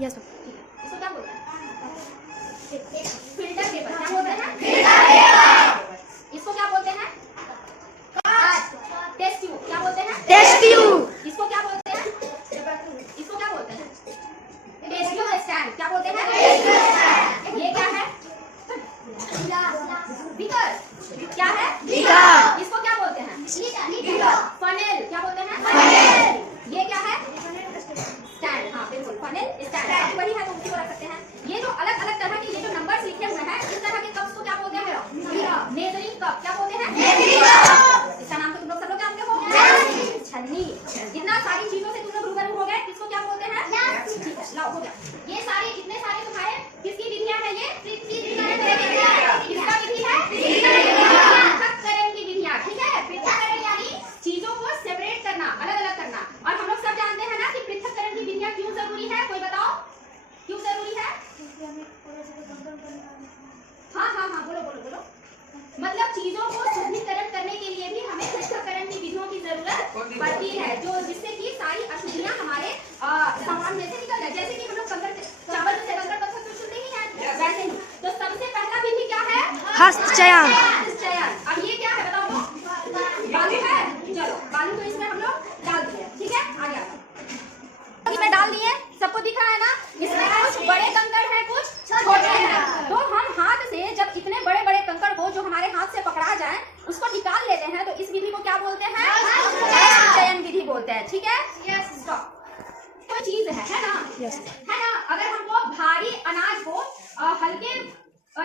Yes. इसको क्या बोलते हैं? Filter paper. क्या बोलते हैं? इसको क्या बोलते हैं? Test tube. क्या बोलते हैं? Test tube. इसको क्या बोलते हैं? इसको क्या बोलते हैं? Test tube stand. क्या बोलते हैं? ये क्या है? बीकर। क्या है? बीकर। इसको क्या बोलते हैं? फनेल। क्या बोलते हैं? ये क्या है? स्टैंड। हाँ बिल्कुल, फनेल स्टैंड वही है, तो उसी को रख सकते हैं। ये जो अलग अलग तरह के ये जो नंबर्स लिखे हुए हैं, इस तरह के कप्स को क्या बोलते हैं? Measuring cup. क्या बोलते हैं? इसका नाम तो तुम लोग सब लोग जानते हो, छन्नी। इतना सारी चीजों से तुम लोग रूबरू हो गए, किसको क्या बोलते हैं? ठीक है, लाओ हो गया। ये सारे इतने सारे तुम्हारे किसकी विधियां हैं? ये किसका विधि है? पृथक्करण की विधियां। ठीक है, पृथक्करण यानी चीजों को सेपरेट करना, अलग अलग करना। और हम लोग सब जानते हैं ना कि पृथक्करण की विधियां क्यों जरूरी है? कोई बताओ क्यों जरूरी है? हाँ हाँ हाँ, बोलो बोलो बोलो। मतलब चीजों को शुद्धिकरण करने के लिए भी हमें पृथक्करण की विधियों की जरूरत पड़ती है, जो जिससे कि सारी अशुद्धियां हमारे सामान में से निकल जाए। जैसे कि हम लोग चावल से कंकड़ पत्थर तो शुद्ध नहीं है, वैसे ही तो सबसे पहला विधि क्या है? हस्तचयन। हस्तचयन। अब ये क्या है बताओ तो? बालू है। चलो बालू तो इसमें हम लोग डाल दिए। ठीक है, आ गया इसमें डाल दिए, सबको दिख रहा है ना? इसमें कुछ बड़े कंकड़ हैं, कुछ छोटे हैं। तो हम हाथ से जब इतने बड़े बड़े कंकड़ को जो हमारे हाथ से पकड़ा जाए उसको निकाल लेते हैं, तो इस विधि को क्या बोलते हैं? हस्तचयन विधि बोलते हैं। ठीक है, कोई चीज है ना? है ना? अगर हमको भारी अनाज को हल्के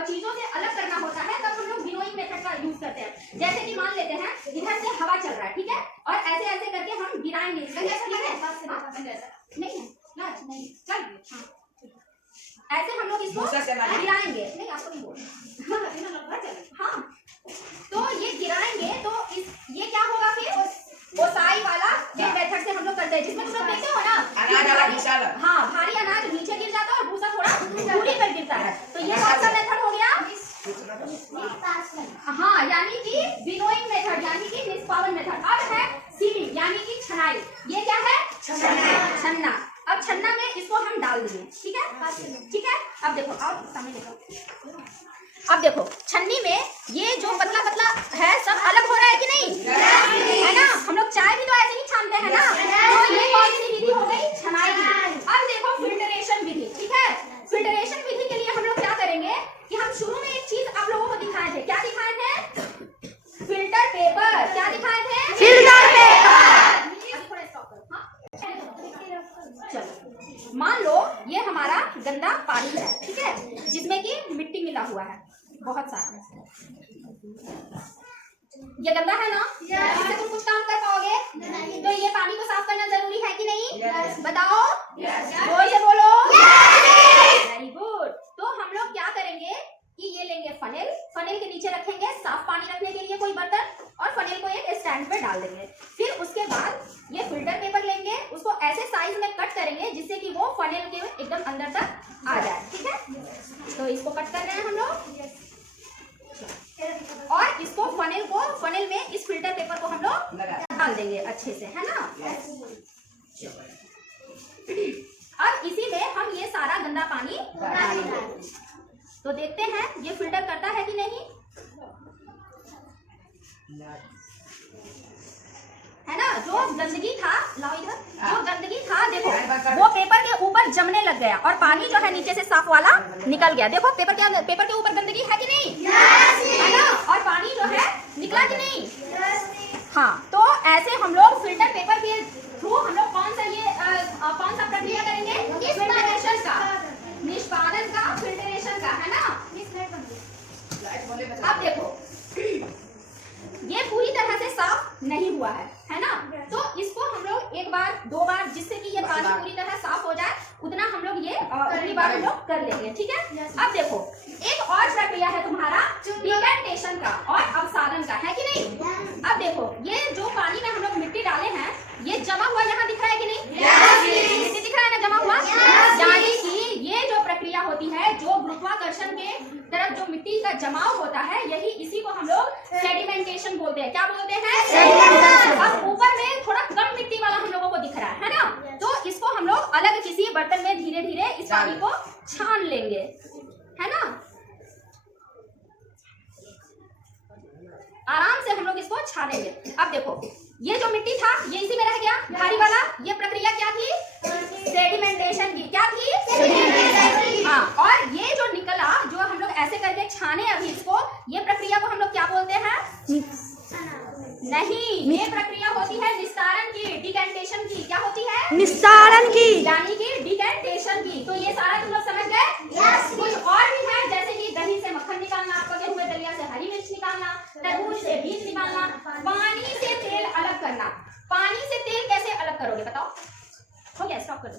चीजों से अलग करना होता है, तब हम लोग विनोइंग मेथड का यूज करते हैं। जैसे कि मान लेते हैं इधर से हवा चल रहा है, ठीक है, और ऐसे ऐसे करके हम गिराएंगे। नहीं चल, ऐसे हम लोग इसको गिराएंगे। नहीं आपको नहीं बोलना। हाँ, तो ये गिराएंगे तो ये क्या होगा फिर? ओसाई वाला ये मेथड से हम लोग करते हैं, जिसमें तुम लोग देखते हो ना, हाँ भारी अनाज नीचे गिर जाता है और भूसा थोड़ा दूरी पर गिरता है। तो ये कौन सा मेथड हो गया? हाँ, यानी कि विनोइंग मेथड, यानी कि निष्पादन मेथड। अब है सीलिंग यानी कि छनाई। ये क्या है? छन्ना। अब छन्ना में इसको हम डाल देंगे। ठीक है, ठीक है। अब देखो, और सामने देखो। अब देखो छन्नी में ये जो पतला पतला है सब अलग हो रहा है कि नहीं? है ना? हम लोग चाय भी तो ऐसे ही छानते हैं ना। तो ये कौन सी विधि हो गई? छनाई की। अब देखो फिल्टरेशन विधि। ठीक है, फिल्टरेशन विधि के लिए हम लोग क्या करेंगे कि हम शुरू में एक चीज आप लोगों को दिखाए थे। क्या दिखाए थे? Filter paper. क्या दिखाए थे? Filter paper. चलो मान लो ये हमारा गंदा पानी है, ठीक है, जिसमें कि मिट्टी मिला हुआ है बहुत सारा। ये गंदा है ना? इससे तुम कुछ काम कर पाओगे? तो ये पानी को साफ करना जरूरी है कि नहीं? बताओ, जोर से बोलो। Very good. तो हम लोग क्या करेंगे कि ये लेंगे फनेल, फनेल के नीचे रखेंगे साफ पानी रखने के लिए कोई बर्तन, और फनेल को एक स्टैंड पे डाल देंगे। फिर उसके बाद ये फिल्टर पेपर लेंगे, उसको ऐसे साइज में कट करेंगे जिससे कि वो फनेल के एकदम अंदर तक आ जाए। ठीक है, तो इसको कट कर रहे हैं हम लोग, और इसको फनेल में इस फिल्टर पेपर को हम लोग डाल देंगे अच्छे से, है ना? अब इसी में हम ये सारा गंदा पानी डालेंगे। तो देखते हैं ये फिल्टर करता है कि नहीं, है ना? जो गंदगी था, लाओ इधर, जो गंदगी था देखो वो पेपर के ऊपर जमने लग गया, और पानी जो है नीचे से साफ वाला निकल गया। देखो पेपर के ऊपर गंदगी है कि नहीं? है ना? और पानी जो है निकला कि नहीं? हाँ, तो ऐसे हम लोग फिल्टर पेपर के थ्रू हम लोग कौन सा प्रक्रिया करेंगे? फिल्टरेशन का, निष्पादन का, फिल्टरेशन का, है ना? अब देखो ये पूरी तरह से साफ नहीं हुआ है ना? तो इसको हम लोग एक बार दो बार, जिससे कि ये पानी पूरी तरह साफ हो जाए, उतना हम लोग ये अगली बार हम लोग कर लेंगे। ठीक है, अब देखो एक और प्रक्रिया है तुम्हारा डिकैंटेशन का और अवसादन का, है कि नहीं? अब देखो ये जो पानी में हम लोग मिट्टी डाले हैं, ये जमा हुआ यहाँ दिख रहा है कि नहीं? मिट्टी दिख रहा है ना जमा हुआ? यानी कि ये जो प्रक्रिया होती है, जो गुरुत्वाकर्षण के तरफ जो मिट्टी का जमाव होता है, यही इसी को हम लोग सेडिमेंटेशन बोलते हैं। क्या बोलते हैं? अब ऊपर में थोड़ा कम मिट्टी वाला हम लोगों को दिख रहा है ना, तो इसको हम लोग अलग किसी बर्तन में धीरे धीरे इस पानी को छान लेंगे, है ना। आराम से हम लोग इसको छानेंगे। अब देखो ये जो मिट्टी था ये इसी में रह गया भारी वाला, ये प्रक्रिया क्या थी? सेडिमेंटेशन की। क्या थी? हाँ, और ये जो निकला, जो हम लोग ऐसे करके छाने अभी इसको, ये प्रक्रिया को हम लोग क्या बोलते हैं? नहीं, ये प्रक्रिया होती है निस्तारण की, डिकैंटेशन की। क्या होती है? निस्तारण की, यानी कि डिकैंटेशन की। तो ये सारा तुम लोग समझ गए? कुछ और भी है, जैसे कि दही से मक्खन निकालना, पके हुए दलिया से हरी मिर्च निकालना, तरबूज से बीज निकालना, पानी से तेल अलग करना। पानी से तेल कैसे अलग करोगे बताओ? हो गया, स्टॉप कर दो।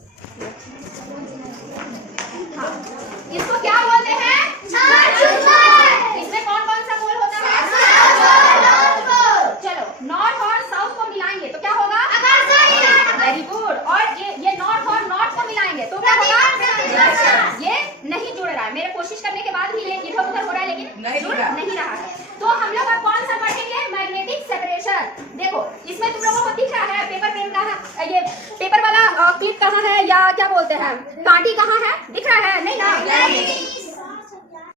हाँ, इसको क्या बोलते हैं? इसमें कौन कौन सा मोल होता है? चलो, नॉर्थ और साउथ को मिलाएंगे तो क्या होगा? Very good. और ये नॉर्थ और नॉर्थ को मिलाएंगे तो क्या होगा? ये नहीं जुड़ रहा है, मेरे कोशिश करने के बाद भी ये इधर उधर हो रहा है, लेकिन जुड़ नहीं रहा है। तो हम लोग अब कौन सा पढ़ेंगे? Magnetic separation. देखो इसमें तुम लोगों को दिख रहा है पेपर पेन का है, ये पेपर वाला क्लिप कहाँ है, या क्या बोलते हैं कांटी कहाँ है? दिख रहा है? नहीं ना?